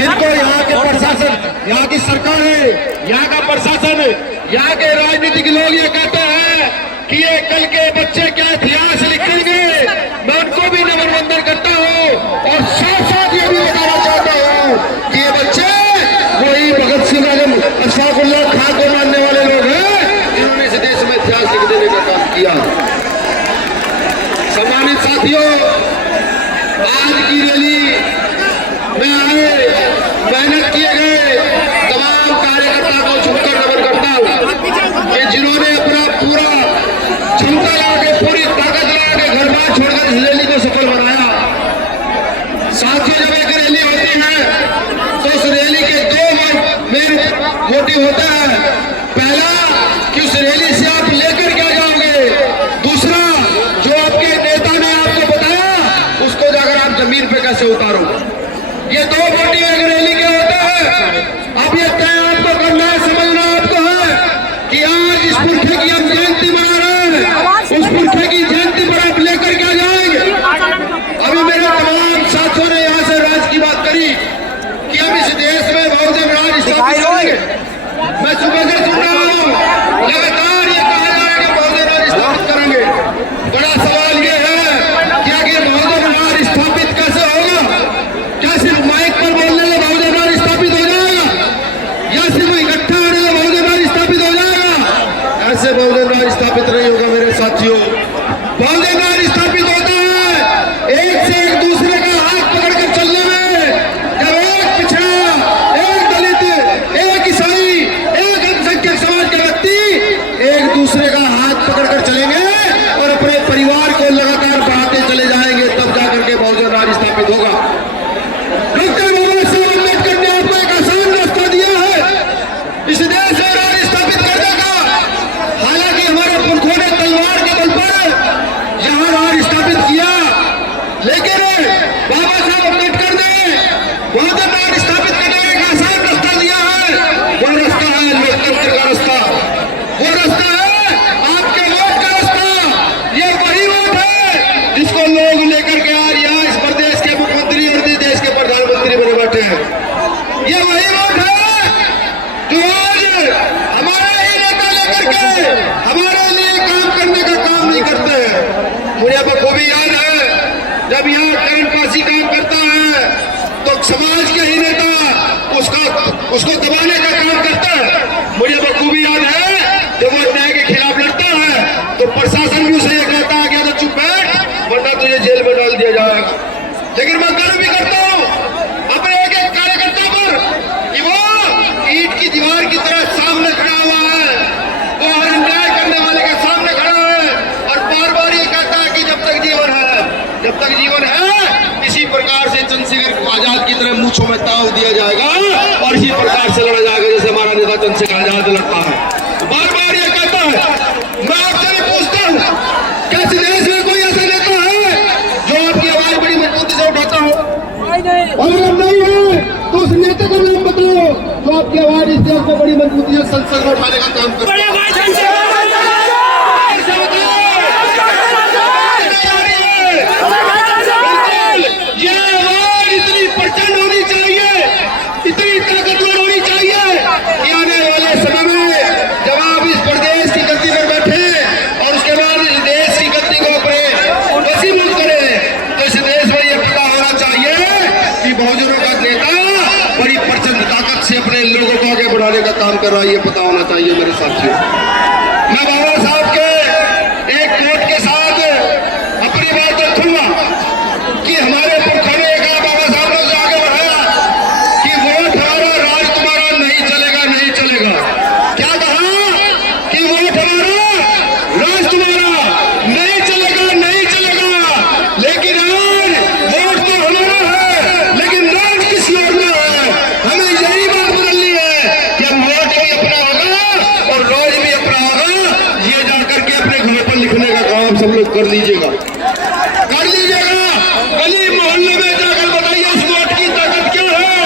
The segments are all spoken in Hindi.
जिनको यहाँ के प्रशासन, यहाँ की सरकार है, यहाँ का प्रशासन, यहाँ के राजनीतिक लोग ये कहते हैं कि ये कल के बच्चे क्या इतिहास लिखेंगे, मैं उनको भी नमन करता हूँ और साथ साथ ये भी बताना चाहता हूँ कि ये बच्चे वही भगत सिंह, अशफाकुल्लाह खान को मानने वाले लोग हैं जिन्होंने इस देश में इतिहास लिख देने का काम किया। सम्मानित साथियों, आज की रैली में आए मेहनत किए गए तमाम कार्यकर्ता को झुककर नमन करता हूँ कि जिन्होंने अपना पूरा क्षमता लगा के, पूरी ताकत लगा के घर बार छोड़कर इस रैली को सफल बनाया। साथियों, जब एक रैली होती है तो उस रैली के दो मेन मोटिव होता है। पहला कि उस रैली से आप लेकर क्या जाओगे, दूसरा जो आपके नेता ने आपको बताया उसको जाकर आप जमीन पे कैसे उतारो। ये दो मोटिव एक रैली के होते हैं। अब ये तय आपको करना है, समझना आपको है कि आज इस पुरखे की हम जयंती मना रहे हैं, उस पुरखे की जयंती पर आप लेकर क्या जाएंगे। अभी मेरे तमाम साथियों ने यहाँ से राज की बात करी कि हम इस देश में बहुजन राज स्थापित करेंगे। मैं सुबह से सुन रहा हूँ लगातार ये कहा जा रहा है कि बहुजन राज स्थापित करेंगे। बड़ा सवाल ये है कि आखिर बहुजन राज स्थापित कैसे होगा। क्या सिर्फ माइक पर बोलने से बहुजन राज स्थापित हो जाएगा या सिर्फ इकट्ठा होने से बहुजन राज स्थापित हो जाएगा। ऐसे बहुजन राज स्थापित नहीं होगा मेरे साथियों। बहुजन राज स्थापित होता है एक से एक दूसरे का हाथ पकड़कर चलने में। जब एक पिछड़ा, एक दलित, एक ईसाई, एक अल्पसंख्यक समाज के व्यक्ति एक दूसरे का हाथ पकड़कर चलेंगे और अपने परिवार को लगातार बढ़ाते चले जाएंगे, तब जाकर के बहुजन राज स्थापित होगा। डॉक्टर बाबा साहब अम्बेडकर ने आपको एक आसान रास्ता दिया है इस देश से राज स्थापित करने का। हालांकि हमारे पुरखों ने तलवार के बल पर यहाँ राज स्थापित किया, लेकिन बाबा साहब अम्बेडकर ने बहुजन राज स्थापित करने का एक आसान रास्ता दिया है। वो रास्ता है लोकतंत्र का रास्ता, वो रास्ता है आपके वोट का रास्ता। ये वही वोट है जिसको लोग लेकर के आज यहाँ इस प्रदेश के मुख्यमंत्री और इस देश के प्रधानमंत्री बने बैठे हैं। ये वही वोट है जो आज हमारे ही नेता लेकर के हमारे लिए काम करने का काम नहीं करते हैं। मुझे बखूबी याद है जब यहाँ करण पासी काम करता है तो समाज के ही नेता उसको दबाने का काम करता है। मुझे बखूबी याद है जब वो न्याय के खिलाफ लड़ता है तो प्रशासन भी उसे ये कहता है कि तो चुप बैठ वरना तुझे जेल में डाल दिया जाएगा। लेकिन मैं गर्व भी करता हूँ अपने एक एक कार्यकर्ता पर कि वो ईंट की दीवार की तरह सामने खड़ा हुआ है, वो हर अन्याय करने वाले के सामने खड़ा है और बार बार ये कहता है कि जब तक जीवन है, जब तक जीवन है इसी प्रकार से चंद्रशेखर आजाद की तरह मूंछों में ताव दिया जाएगा और इसी प्रकार से लड़ा जाएगा जैसे हमारा नेता चंद्रशेखर आजाद लड़ता है। बार बार ये कहता है। मैं आपसे भी पूछता हूँ क्या इस देश में कोई ऐसा नेता है जो आपकी आवाज बड़ी मजबूती से उठाता हो? और अगर नहीं है तो उस नेता का नाम बताओ जो आपकी आवाज इस देश में बड़ी मजबूती से संसद में उठाने का काम करता है। ये आवाज इतनी प्रचंड होनी चाहिए, इतनी ताकतवर होनी चाहिए कि आने वाले समय में जब आप इस प्रदेश की गद्दी पर बैठे और उसके बाद इस देश की गद्दी को अपने वसी मुक्त करें तो इस देश में यह पता होना चाहिए कि बहुजनों का नेता बड़ी प्रचंड ताकत से अपने लोगों को आगे बढ़ाने का काम कर रहा है। ये पता होना चाहिए मेरे साथियों। मैं बाबा साहब के एक कोट के साथ अपनी बात रखूंगा कि हमारे पुरखों ने कहा, बाबा साहब ने आगे बढ़ाया कि वोट हमारा, राज तुम्हारा, नहीं चलेगा, नहीं चलेगा। क्या कहा कि वोट हमारा, राज तुम्हारा, नहीं चलेगा, नहीं चलेगा। लेकिन आज वोट तो हमारा है लेकिन राज किसी और का है। हमें यही बात बदलनी है कि हम वोट भी अपना होगा और राज भी अपना होगा। ये जाकर के अपने घर पर लिखने का काम सब लोग कर लीजिएगा, कर लीजिएगा। गली मोहल्ले में जाकर बताइए इस वोट की ताकत क्या है।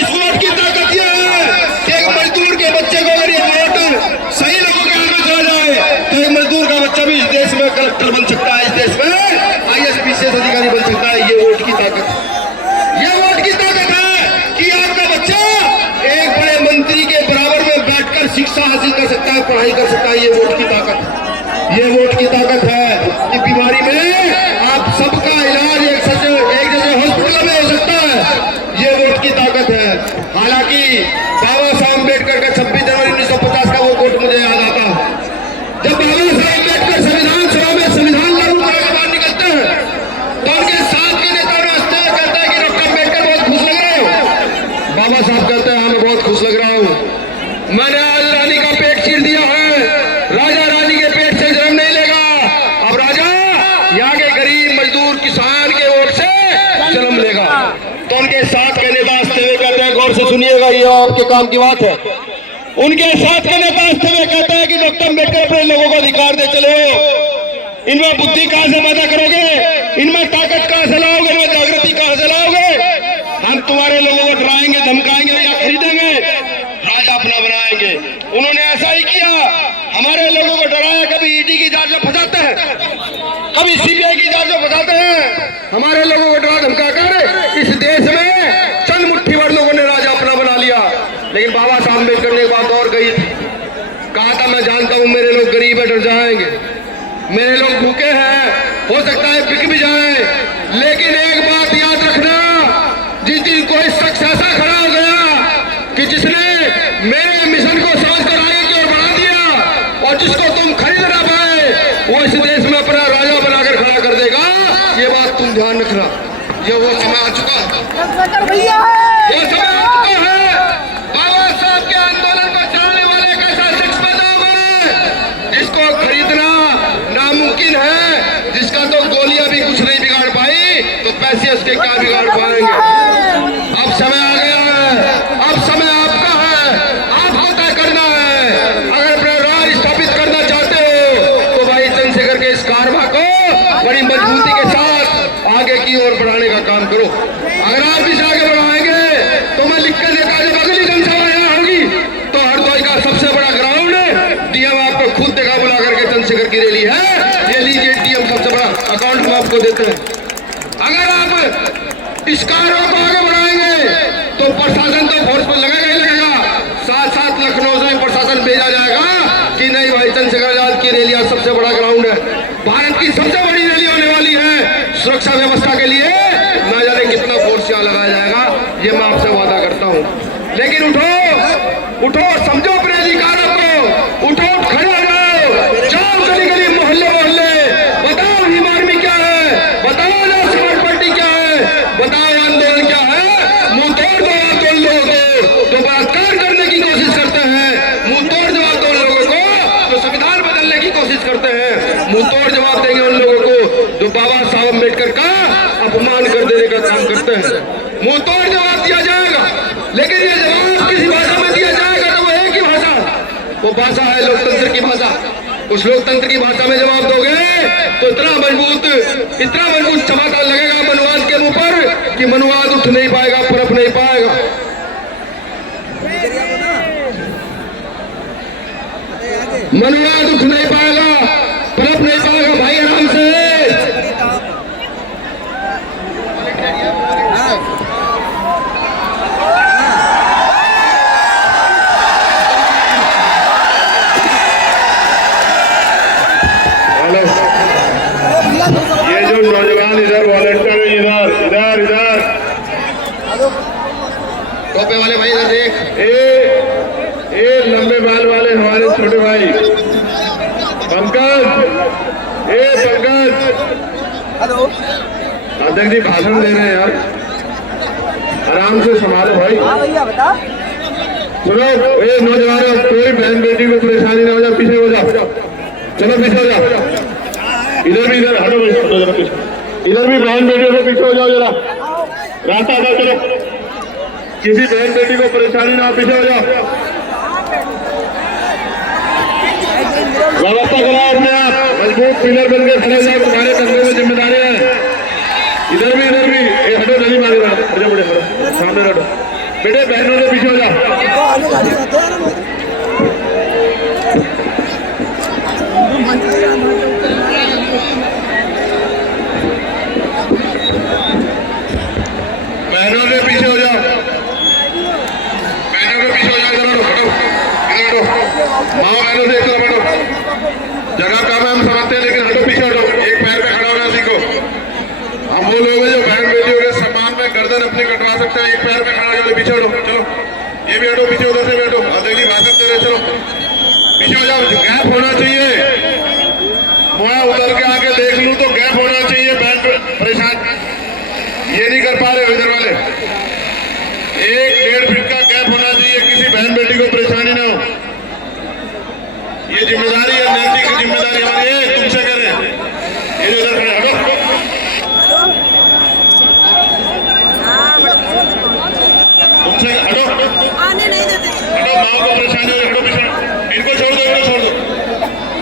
इस वोट की ताकत यह है कि एक मजदूर के बच्चे को अगर ये वोट सही लोगों के हाथ में चला जाए तो एक मजदूर का बच्चा भी इस देश में कलेक्टर बन सकता है, इस देश में IAS PCS अधिकारी बन सकता है। ये वोट की ताकत है, ये वोट की ताकत है कि आप बहुत खुश लग रहा हूँ। मैंने आज रानी का पेट चीर दिया है। राजा रानी के पेट से जन्म नहीं लेगा। अब राजा यहाँ के गरीब मजदूर किसान के वोट से जन्म लेगा। तो उनके साथ कहने वास्ते हुए कहते हैं, गौर से सुनिएगा, ये आपके काम की बात है। उनके साथ कहने वास्ते हुए कहते हैं कि डॉक्टर अम्बेडकर अपने लोगों को अधिकार दे चले हो। इनमें बुद्धि कहां से पैदा करोगे, इनमें ताकत कहां से लाओगे, इनमें जागृति कहां से लाओगे? हम तुम्हारे लोगों को डराएंगे, धमकाएंगे या खरीदेंगे? राजा अपना बनाएंगे। उन्होंने ऐसा ही किया, हमारे लोगों को डराया। कभी ईडी की जांच में फंसाते हैं, कभी सीबीआई की जांच में फंसाते हैं। हमारे लोगों को डरा धमका कर इस देश में चंद मुट्ठी भर लोगों ने राजा अपना बना लिया। लेकिन बाबा साहब अम्बेडकर ने एक बात और कही थी, कहा था, मैं जानता हूं मेरे लोग गरीब है, डर जाएंगे, मेरे लोग भूखे हैं, हो सकता है बिक भी जाए, लेकिन एक बात याद रखना, जिस दिन कोई शख्स ऐसा खड़ा हो गया कि जिसने मेरे मिशन को समझ कर आगे की ओर बढ़ा दिया और जिसको तुम खरीद ना पाए, वो इस देश में अपना राजा बनाकर खड़ा कर देगा। ये बात तुम ध्यान रखना। ये वो समय आ चुका है, ये समय आ चुका है। बाबा साहब के आंदोलन को चलाने वाले एक ऐसा शख्स पैदा हुआ जिसको खरीदना नामुमकिन है, जिसका तो गोलियां भी कुछ नहीं बिगाड़ पाई, तो पैसे उसके क्या बिगाड़ पाएंगे? अब समय आ गया है, अब समय आपका है, आपको तय करना है। अगर अपना राज स्थापित करना चाहते हो तो भाई चंद्रशेखर के इस कारवा को बड़ी मजबूती के साथ आगे की ओर बढ़ाने का काम करो। अगर आप इसे आगे बढ़ाएंगे तो मैं लिख कर देता, जब अगली जनसभा यहाँ होगी तो हरदोई का सबसे बड़ा ग्राउंड डीएम आपको खुद देखा बुला करके चंद्रशेखर की रैली है, ये लीजिए डीएम सबसे बड़ा अकाउंट हम आपको देते हैं। अगर आप इस कार्य को आगे बढ़ाएंगे तो प्रशासन तो फोर्स पर लगेगा ही लगेगा, साथ साथ लखनऊ से प्रशासन भेजा जाएगा कि नहीं भाई चंद्रशेखर आजाद की रैली सबसे बड़ा ग्राउंड है, भारत की सबसे बड़ी रैली होने वाली है। सुरक्षा व्यवस्था के लिए न जाने कितना फोर्स यहाँ लगाया जाएगा, ये मैं आपसे वादा करता हूँ। लेकिन उठो, उठो, समझो अपने अधिकारों को, उठो, खड़े हो जाओ, जाओ गली गली मोहल्ले मोहल्ले, बताओ हिम आर्मी क्या है, बताओ नेशनल पार्टी क्या है, बताओ आंदोलन क्या है। मुंह तोड़ जवाब दो लोगों को तो बलात्कार करने की कोशिश करते हैं, मुंह तोड़ जवाब दो लोगों को तो संविधान बदलने की कोशिश करते हैं, मुंह तोड़ जवाब देंगे उन लोगों को जो बाबा साहब अम्बेडकर का अपमान कर देने का काम करते हैं। मुंह तोड़ जवाब दिया जाएगा, लेकिन ये जवाब किसी भाषा में दिया जाएगा तो वो एक ही भाषा, वो भाषा है लोकतंत्र की भाषा। उस लोकतंत्र की भाषा में जवाब दोगे तो इतना मजबूत चमाटा लगेगा मनुवाद के मुंह पर कि मनुवाद उठ नहीं पाएगा, पनप नहीं पाएगा। मनुवाद उठ नहीं पाएगा, पनप नहीं पाएगा। भाई आराम से, ये जो नौजवान इधर वॉलंटियर इधर इधर इधर टोपे वाले भाई इधर देख, ए लंबे बाल वाले हमारे छोटे भाई पंकज, पंकज, हेलो अध्यक्ष जी भाषण दे रहे हैं यार, आराम से संभालो भाई। भैया बता सुनो, ये नौजवानों कोई बहन बेटी को परेशानी ना हो जाए, पीछे हो जाओ, चलो पीछे हो जाओ, इधर भी, इधर हटो भाई, इधर भी बहन बेटियों से पीछे हो जाओ, जरा रास्ता दो, चलो, किसी बहन बेटी को परेशानी ना हो, पीछे हो जाओ, व्यवस्था कराओ अपने आप, मजबूत पिलर बनकर खड़े जाओ, तुम्हारे कंधे में जिम्मेदारी है। इधर भी हटो, नहीं मारे, बड़े सामने हटो, बेटे बहनों से पीछे हो जाओ। बहनों से पीछे हो जाओ, बहनों से पीछे हो जाओ, इधर हटो, इधर हटो, माओ बहनों से एक तरफ हटो, जगह कम है हम समझते हैं, लेकिन हटो, पीछे हटो, एक पैर पे खड़ा होना सीखो। हम वो लोग हैं जो बहन बेटियों के सम्मान में गर्दन अपनी कटवा सकते हैं, एक पैर पे खड़ा होकर पीछे हटो, चलो, ये भी हटो, पीछे उधर से बैठो, अगली भाषण दे रहे, चलो पीछे हो जाओ, गैप होना चाहिए, वहां उधर के आके देख लूं तो गैप होना चाहिए, बहन परेशान ये नहीं कर पा रहे, इधर वाले 1-1.5 फीट का गैप होना चाहिए। ये जिम्मेदारी है, नैतिक जिम्मेदारी हमारी है, तुमसे करें। ये जो इधर खड़े हटो, तुमसे हटो, आने नहीं देते। हटो, माओ को परेशानी हो रही है, हटो पीछे, इनको छोड़ दो, इनको छोड़ दो,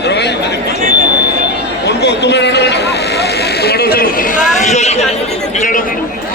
चलो भाई, उनको तुम्हें हटो, तुम हटो, चलो पीछे हटो, पीछे हटो।